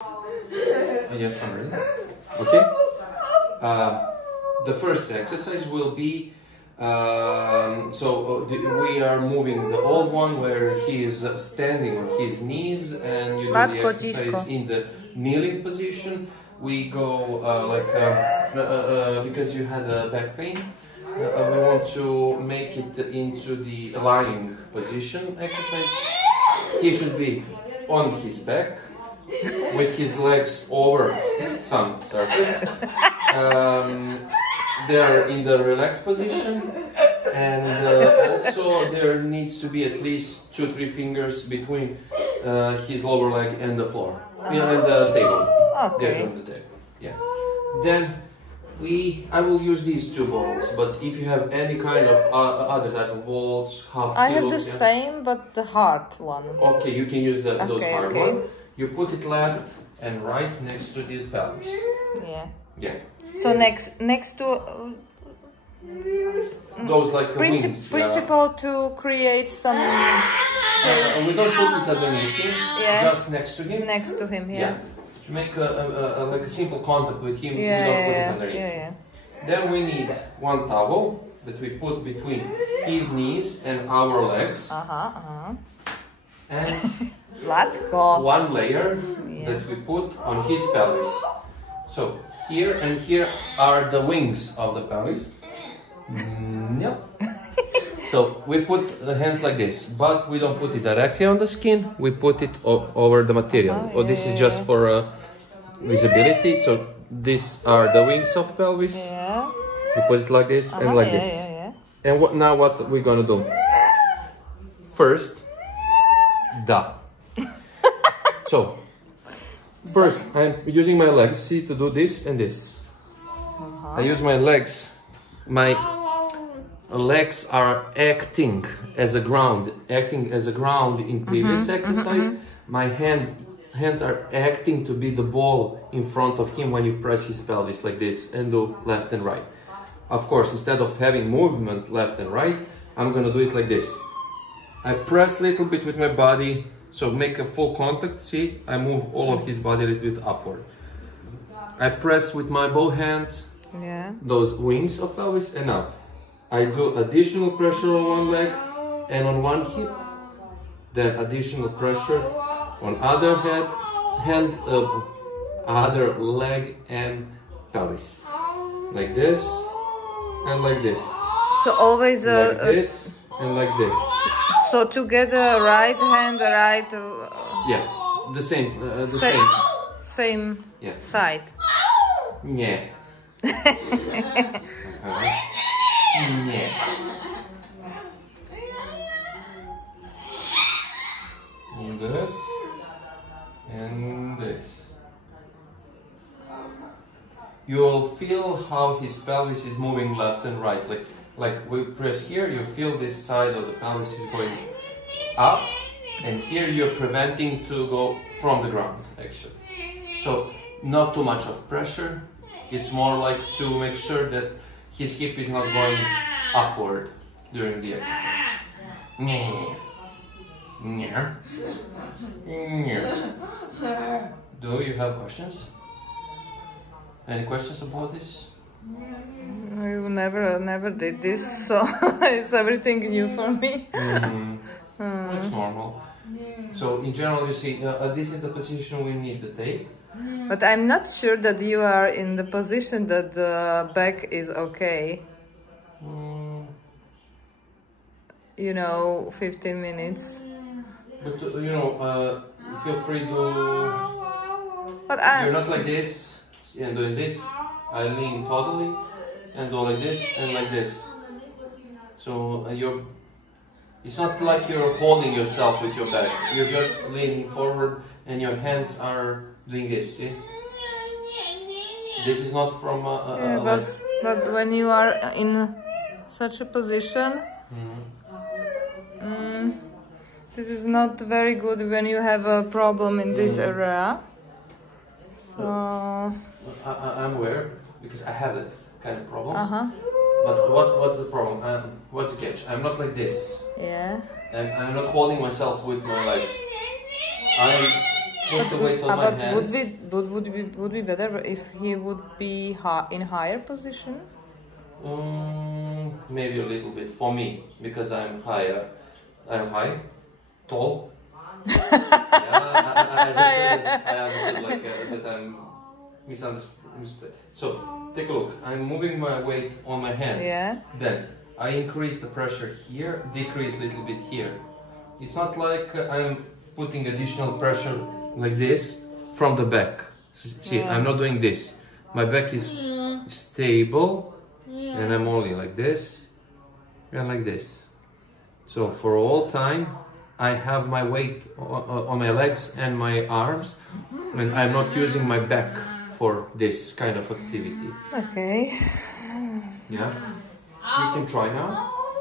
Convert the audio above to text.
Yes, I'm ready. Okay. The first exercise will be we are moving the old one where he is standing on his knees and you do the exercise in the kneeling position. We go because you had a back pain, we want to make it into the lying position exercise. He should be on his back with his legs over some surface. They are in the relaxed position, and also there needs to be at least 2-3 fingers between his lower leg and the floor, and the table, the edge of the table. Yeah. Then I will use these 2 balls, but if you have any kind of other type of balls, I have the same, but the hard one. Okay, you can use those hard ones. You put it left and right next to the pelvis. Yeah. Yeah. So next to those like wings. Principle to create some. We don't put it underneath him. Yeah. Just next to him. Next to him. Yeah. To make like a simple contact with him, we don't put it underneath. Yeah. Then we need 1 towel that we put between his knees and our legs. And one layer that we put on his pelvis. So here and here are the wings of the pelvis. Yep. So we put the hands like this, but we don't put it directly on the skin. We put it over the material. This is just for visibility. So these are the wings of pelvis. Yeah. We put it like this and like this. And now what we're gonna do? First, So first I'm using my legs, see, to do this and this. I use my legs. My legs are acting as a ground in previous exercise. My hands are acting to be the ball in front of him when you press his pelvis like this and do left and right. Of course, instead of having movement left and right, I'm gonna do it like this. I press a little bit with my body, so make a full contact. See, I move all of his body a little bit upward. I press with my both hands those wings of pelvis, and now I do additional pressure on one leg and on one hip, then additional pressure on other other leg and pelvis, like this and like this. So always like this and like this. So together, right hand, right. Yeah, the same. Same side. Yeah. Yeah. And this and this. You will feel how his pelvis is moving left and right. Like we press here, you feel this side of the pelvis is going up, and here you're preventing to go from the ground, actually. So not too much of pressure. It's more like to make sure that his hip is not going upward during the exercise. Do you have questions? Any questions about this? I never did this, so it's everything new for me. It's normal. So in general, you see, this is the position we need to take. But I'm not sure that you are in the position that the back is okay. You know, 15 minutes. But you know, feel free to. But you're not like this and doing this. I lean totally and go like this and like this. So it's not like you're holding yourself with your back. You're just leaning forward and your hands are doing this. See? This is not from but when you are in such a position, this is not very good when you have a problem in this area. So I'm aware because I have that kind of problems. But what's the problem? What's the catch? I'm not like this. Yeah. And I'm not holding myself with my legs. put the weight on my hands. Would be better if he would be in higher position? Maybe a little bit for me, because I'm higher. I'm high, tall. I just said like that I'm misunderstood. So take a look. I'm moving my weight on my hands. Yeah. Then I increase the pressure here, decrease a little bit here. It's not like I'm putting additional pressure like this from the back. So, see, I'm not doing this. My back is stable, and I'm only like this and like this. So for all time, I have my weight on my legs and my arms, and I'm not using my back for this kind of activity. Okay. Yeah. You can try now.